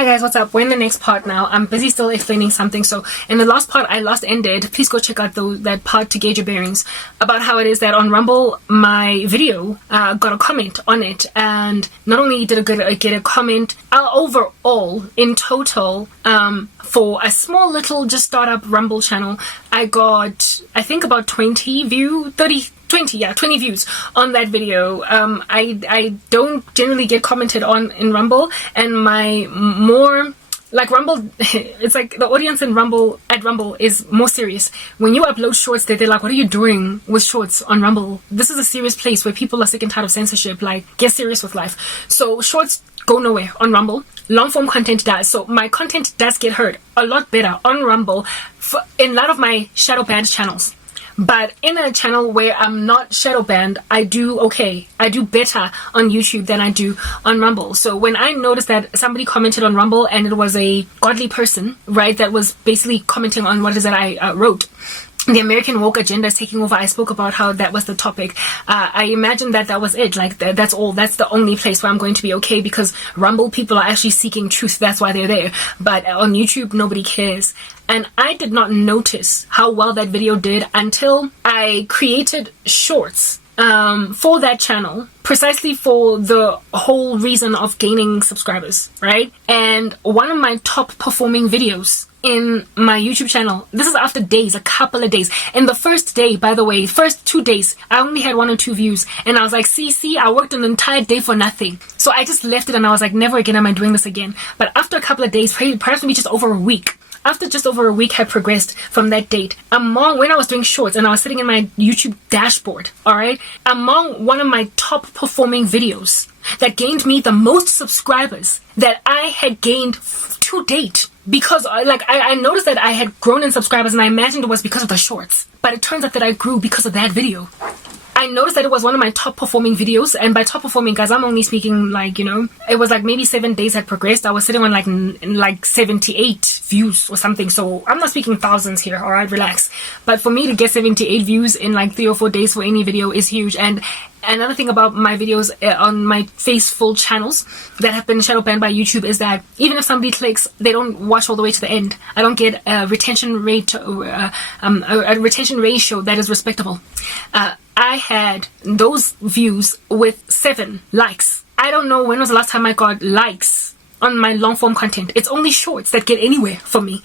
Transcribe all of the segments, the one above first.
Hi guys, what's up? We're in the next part now. I'm busy still explaining something. So in the last part I last ended, please go check out that part to gauge your bearings, about how it is that on Rumble my video got a comment on it, and not only did it get a comment, overall in total for a small little just startup Rumble channel, I got I think about 20 views on that video. I don't generally get commented on in Rumble, and my more like Rumble, it's like the audience in Rumble is more serious. When you upload shorts, they're like, what are you doing with shorts on Rumble? This is a serious place where people are sick and tired of censorship. Like, get serious with life. So shorts go nowhere on Rumble. Long form content does. So my content does get heard a lot better on Rumble in a lot of my shadow banned channels. But in a channel where I'm not shadow banned, I do okay. I do better on YouTube than I do on Rumble. So when I noticed that somebody commented on Rumble and it was a godly person, right, that was basically commenting on what it is that I wrote, the American woke agenda is taking over. I spoke about how that was the topic. I imagined that was it. Like, that's all. That's the only place where I'm going to be okay, because Rumble people are actually seeking truth. That's why they're there. But on YouTube, nobody cares. And I did not notice how well that video did until I created shorts for that channel, precisely for the whole reason of gaining subscribers, right? And one of my top performing videos in my YouTube channel, this is after days, a couple of days. And the first day, by the way, first 2 days, I only had 1 or 2 views. And I was like, see, I worked an entire day for nothing. So I just left it and I was like, never again am I doing this again. But after a couple of days, perhaps maybe just over a week, after just over a week had progressed from that date, when I was doing shorts and I was sitting in my YouTube dashboard, alright, among one of my top performing videos that gained me the most subscribers that I had gained to date, because I noticed that I had grown in subscribers and I imagined it was because of the shorts, but it turns out that I grew because of that video. I noticed that it was one of my top performing videos, and by top performing, guys, I'm only speaking it was like maybe 7 days had progressed. I was sitting on like 78 views or something. So I'm not speaking thousands here, all right, relax. But for me to get 78 views in like 3 or 4 days for any video is huge. And another thing about my videos on my faithful channels that have been shadow banned by YouTube is that even if somebody clicks, they don't watch all the way to the end. I don't get a retention rate, a retention ratio that is respectable. I had those views with 7 likes. I don't know when was the last time I got likes on my long form content. It's only shorts that get anywhere for me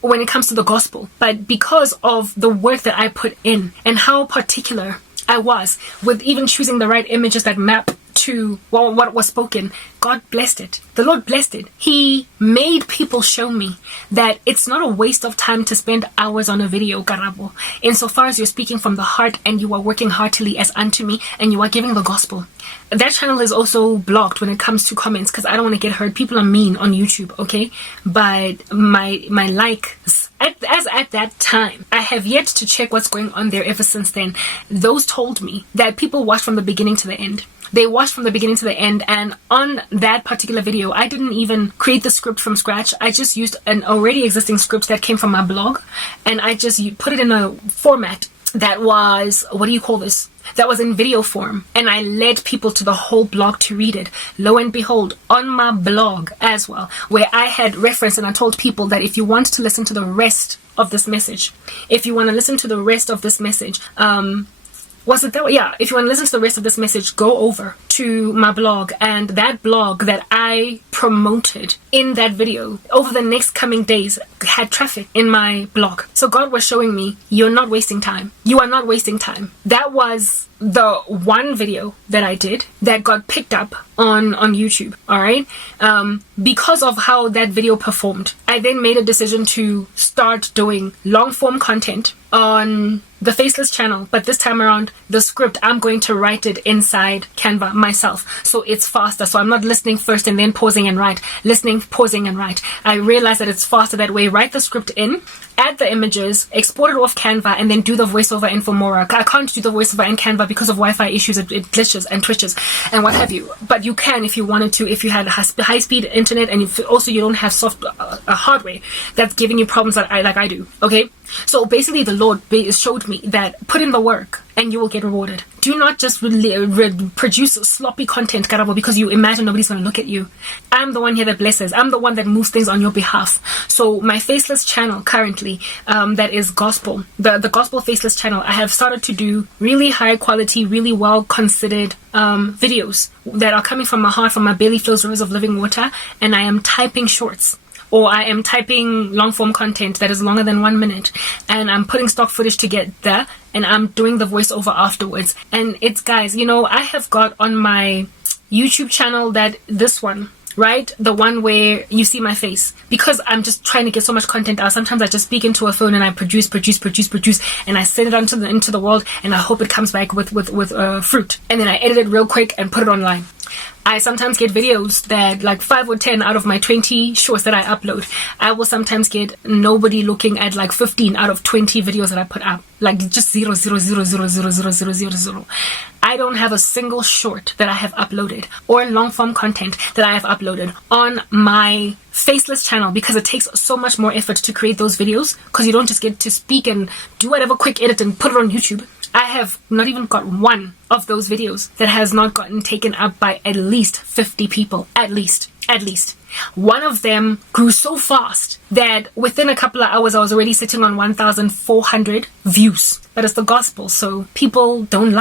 when it comes to the gospel. But because of the work that I put in and how particular I was with even choosing the right images that map to what was spoken, God blessed it. The Lord blessed it. He made people show me that it's not a waste of time to spend hours on a video, Garabo, insofar as you're speaking from the heart and you are working heartily as unto me and you are giving the gospel. That channel is also blocked when it comes to comments because I don't want to get hurt. People are mean on YouTube, okay? But my likes, at that time, I have yet to check what's going on there ever since then. Those told me that people watch from the beginning to the end. They watched from the beginning to the end, and on that particular video, I didn't even create the script from scratch. I just used an already existing script that came from my blog, and I just put it in a format that was, that was in video form, and I led people to the whole blog to read it. Lo and behold, on my blog as well, where I had referenced and I told people that if you want to listen to the rest of this message, if you want to listen to the rest of this message, was it that way? Yeah, if you want to listen to the rest of this message, go over to my blog, and that blog that I promoted in that video over the next coming days had traffic in my blog. So God was showing me, you're not wasting time. You are not wasting time. That was the one video that I did that got picked up on YouTube, all right? Because of how that video performed, I then made a decision to start doing long form content on the Faceless channel, but this time around the script, I'm going to write it inside Canva myself, so it's faster. So I'm not listening first and then pausing and write, listening, pausing and write. I realized that it's faster that way. Write the script in, add the images, export it off Canva, and then do the voiceover in Filmora. I can't do the voiceover in Canva because of Wi-Fi issues. It glitches and twitches and what have you. But you can if you wanted to, if you had high-speed internet, and if also you don't have soft hardware that's giving you problems like I do. Okay, So basically the Lord showed me that put in the work and you will get rewarded. Do not just produce sloppy content, Karabo, because you imagine nobody's going to look at you. I'm the one here that blesses. I'm the one that moves things on your behalf. So my faceless channel currently, that is gospel, the gospel faceless channel, I have started to do really high quality, really well considered videos that are coming from my heart, from my belly flows rivers of living water, and I am typing shorts. Or I am typing long form content that is longer than 1 minute, and I'm putting stock footage together, and I'm doing the voiceover afterwards. And it's, guys, you know, I have got on my YouTube channel this one, right? The one where you see my face, because I'm just trying to get so much content out. Sometimes I just speak into a phone and I produce, and I send it into the world, and I hope it comes back with fruit. And then I edit it real quick and put it online. I sometimes get videos that, like 5 or 10 out of my 20 shorts that I upload, I will sometimes get nobody looking at like 15 out of 20 videos that I put up. Like just 0, 0, 0, 0, 0, 0, 0, 0, 0. I don't have a single short that I have uploaded or long form content that I have uploaded on my faceless channel, because it takes so much more effort to create those videos, because you don't just get to speak and do whatever quick edit and put it on YouTube. I have not even got one of those videos that has not gotten taken up by at least 50 people. At least. One of them grew so fast that within a couple of hours I was already sitting on 1,400 views. But it's the gospel, so people don't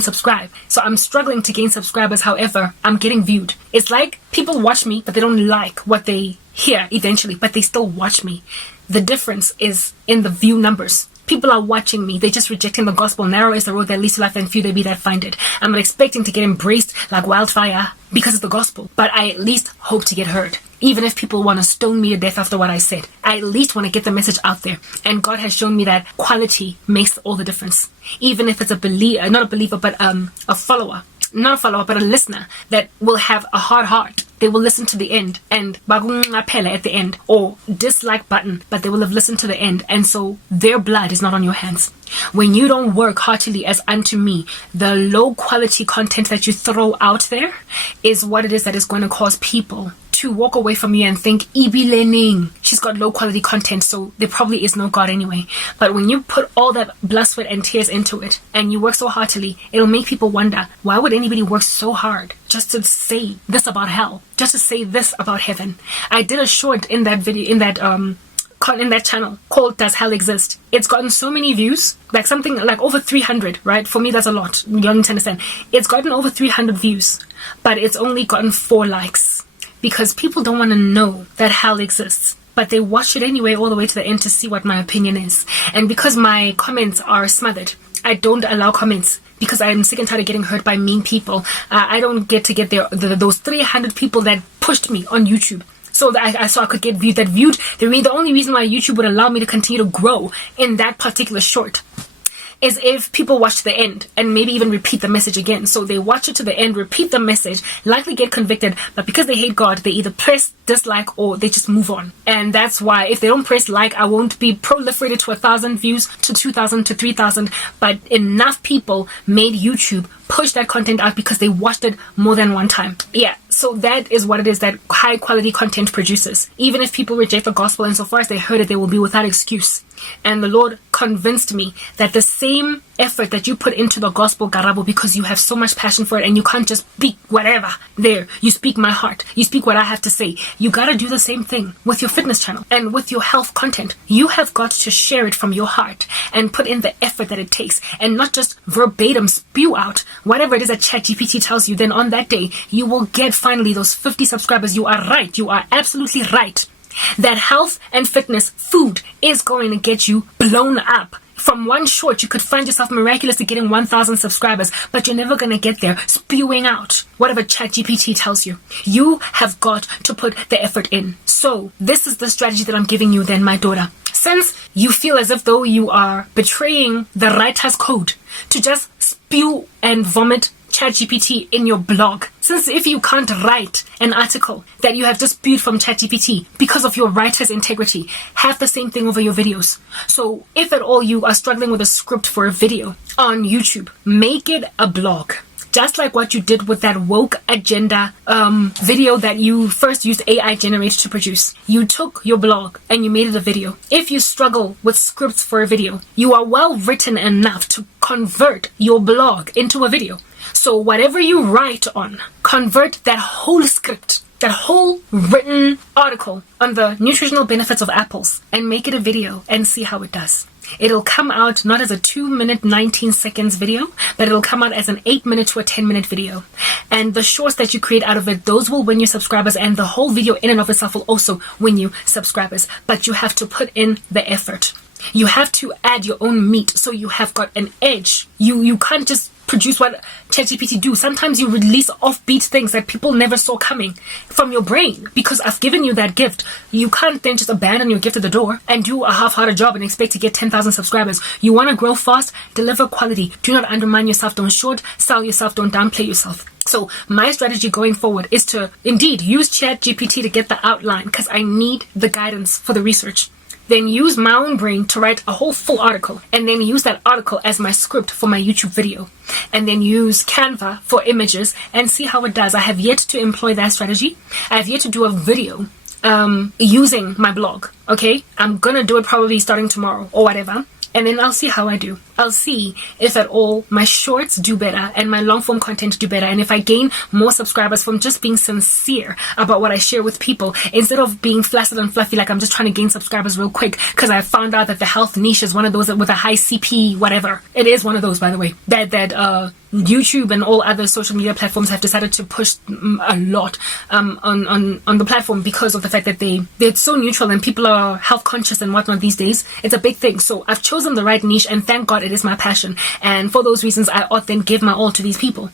subscribe. So I'm struggling to gain subscribers. However, I'm getting viewed. It's like people watch me, but they don't like what they hear eventually, but they still watch me. The difference is in the view numbers. People are watching me. They're just rejecting the gospel. Narrow is the road that leads to life, and few there be that find it. I'm not expecting to get embraced like wildfire because it's the gospel, but I at least hope to get heard. Even if people want to stone me to death after what I said, I at least want to get the message out there. And God has shown me that quality makes all the difference. Even if it's a believer, not a believer, but a follower. Not a follower, but a listener that will have a hard heart. They will listen to the end and bagungapela at the end, or dislike button, but they will have listened to the end, and so their blood is not on your hands. When you don't work heartily as unto me, the low quality content that you throw out there is what it is that is going to cause people to walk away from you and think, Ibi learning, she's got low quality content, so there probably is no God anyway. But when you put all that blood, sweat and tears into it, and you work so heartily, it'll make people wonder, why would anybody work so hard just to say this about hell, just to say this about heaven? I did a short in that video, in that channel called Does Hell Exist? It's gotten so many views, like something like over 300, right? For me, that's a lot. You need to understand. It's gotten over 300 views, but it's only gotten 4 likes. Because people don't want to know that hell exists, but they watch it anyway all the way to the end to see what my opinion is. And because my comments are smothered, I don't allow comments, because I'm sick and tired of getting hurt by mean people. I don't get to get those 300 people that pushed me on YouTube. So that I could get viewed. The only reason why YouTube would allow me to continue to grow in that particular short is if people watch to the end and maybe even repeat the message again. So they watch it to the end, repeat the message, likely get convicted, but because they hate God, they either press dislike or they just move on. And that's why if they don't press like, I won't be proliferated to 1,000 views, to 2,000, to 3,000, but enough people made YouTube push that content out because they watched it more than one time. Yeah, so that is what it is that high quality content produces. Even if people reject the gospel, and so far as they heard it, they will be without excuse. And the Lord convinced me that the same effort that you put into the gospel, Garabo, because you have so much passion for it and you can't just speak whatever there. You speak my heart. You speak what I have to say. You gotta do the same thing with your fitness channel and with your health content. You have got to share it from your heart and put in the effort that it takes, and not just verbatim spew out whatever it is that ChatGPT tells you. Then on that day, you will get finally those 50 subscribers. You are right. You are absolutely right. That health and fitness food is going to get you blown up. From one short, you could find yourself miraculously getting 1,000 subscribers, but you're never going to get there spewing out whatever ChatGPT tells you. You have got to put the effort in. So this is the strategy that I'm giving you then, my daughter. Since you feel as if though you are betraying the writer's code to just spew and vomit ChatGPT in your blog, since if you can't write an article that you have just spewed from ChatGPT because of your writer's integrity, have the same thing over your videos. So if at all you are struggling with a script for a video on YouTube, make it a blog. just like what you did with that woke agenda video that you first used AI generated to produce. You took your blog and you made it a video. If you struggle with scripts for a video, you are well written enough to convert your blog into a video. So whatever you write on, convert that whole script, that whole written article on the nutritional benefits of apples, and make it a video and see how it does. It'll come out not as a 2-minute 19 seconds video, but it'll come out as an 8-minute to a 10-minute video. And the shorts that you create out of it, those will win you subscribers, and the whole video in and of itself will also win you subscribers. But you have to put in the effort. You have to add your own meat so you have got an edge. You can't just produce what ChatGPT do. Sometimes you release offbeat things that people never saw coming from your brain because I've given you that gift. You can't then just abandon your gift at the door and do a half-hearted job and expect to get 10,000 subscribers. You want to grow fast, deliver quality. Do not undermine yourself. Don't short sell yourself. Don't downplay yourself. So my strategy going forward is to indeed use ChatGPT to get the outline because I need the guidance for the research. Then use my own brain to write a whole full article, and then use that article as my script for my YouTube video, and then use Canva for images and see how it does. I have yet to employ that strategy. I have yet to do a video using my blog. Okay, I'm gonna do it probably starting tomorrow or whatever, and then I'll see how I do. I'll see if at all my shorts do better and my long form content do better, and if I gain more subscribers from just being sincere about what I share with people instead of being flaccid and fluffy like I'm just trying to gain subscribers real quick because I found out that the health niche is one of those with a high CP whatever. It is one of those, by the way, that YouTube and all other social media platforms have decided to push a lot on the platform because of the fact that they're so neutral and people are health conscious and whatnot these days. It's a big thing. So I've chosen the right niche, and thank God it is my passion. And for those reasons, I ought then give my all to these people.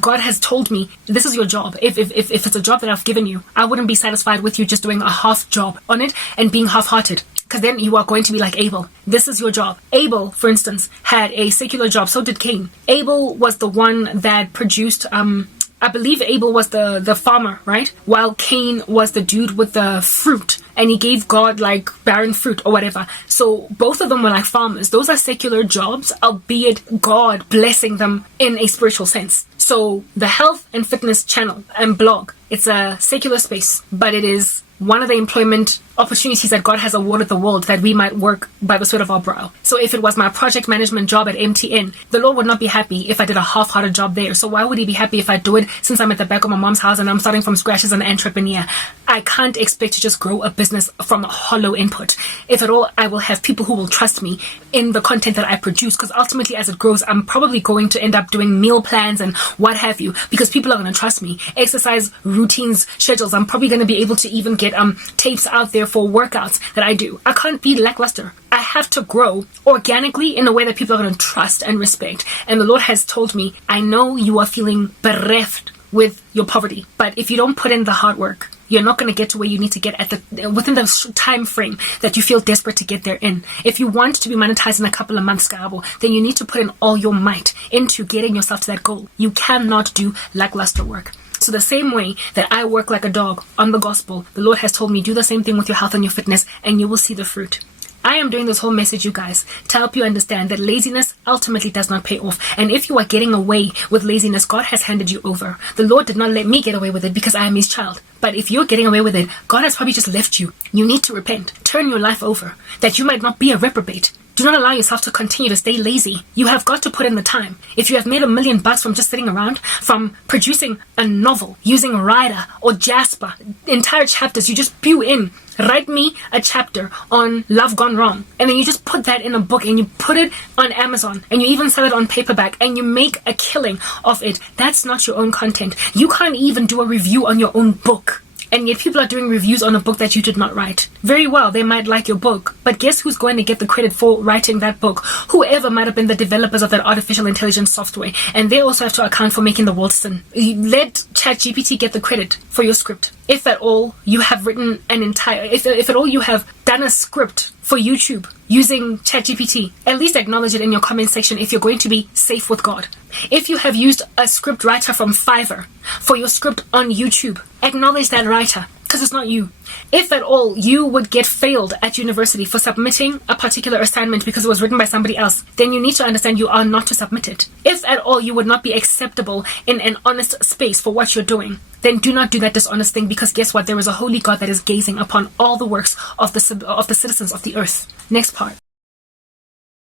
God has told me this is your job. If it's a job that I've given you, I wouldn't be satisfied with you just doing a half job on it and being half-hearted. Because then you are going to be like Abel. This is your job. Abel, for instance, had a secular job. So did Cain. Abel was the one that produced, I believe Abel was the farmer, right? While Cain was the dude with the fruit. And he gave God like barren fruit or whatever. So both of them were like farmers. Those are secular jobs, albeit God blessing them in a spiritual sense. So the health and fitness channel and blog, it's a secular space, but it is one of the employment opportunities that God has awarded the world that we might work by the sweat of our brow. So if it was my project management job at MTN, the Lord would not be happy if I did a half-hearted job there. So why would he be happy if I do it since I'm at the back of my mom's house and I'm starting from scratch as an entrepreneur? I can't expect to just grow a business from a hollow input. If at all, I will have people who will trust me in the content that I produce, because ultimately as it grows, I'm probably going to end up doing meal plans and what have you, because people are going to trust me. Exercise routines, schedules. I'm probably going to be able to even get tapes out there for workouts that I do. I can't be lackluster. I have to grow organically in a way that people are going to trust and respect. And the Lord has told me, I know you are feeling bereft with your poverty, but if you don't put in the hard work, you're not going to get to where you need to get within the time frame that you feel desperate to get there in. If you want to be monetized in a couple of months, Gabo, then you need to put in all your might into getting yourself to that goal. You cannot do lackluster work. So the same way that I work like a dog on the gospel, the Lord has told me, do the same thing with your health and your fitness, and you will see the fruit. I am doing this whole message, you guys, to help you understand that laziness ultimately does not pay off. And if you are getting away with laziness, God has handed you over. The Lord did not let me get away with it because I am his child. But if you're getting away with it, God has probably just left you. You need to repent. Turn your life over, that you might not be a reprobate. Do not allow yourself to continue to stay lazy. You have got to put in the time. If you have made $1 million from just sitting around, from producing a novel using Rider or Jasper, entire chapters, you just spew in. Write me a chapter on love gone wrong, and then you just put that in a book and you put it on Amazon and you even sell it on paperback and you make a killing of it. That's not your own content. You can't even do a review on your own book. And yet people are doing reviews on a book that you did not write. Very well, they might like your book, but guess who's going to get the credit for writing that book? Whoever might have been the developers of that artificial intelligence software. And they also have to account for making the world sin. Let ChatGPT get the credit for your script. If at all you have written if at all you have done a script for YouTube using ChatGPT, at least acknowledge it in your comment section if you're going to be safe with God. If you have used a script writer from Fiverr for your script on YouTube, acknowledge that writer. because it's not you. If at all you would get failed at university for submitting a particular assignment because it was written by somebody else, then you need to understand you are not to submit it. If at all you would not be acceptable in an honest space for what you're doing, then do not do that dishonest thing, because guess what? There is a holy God that is gazing upon all the works of the citizens of the earth. Next part.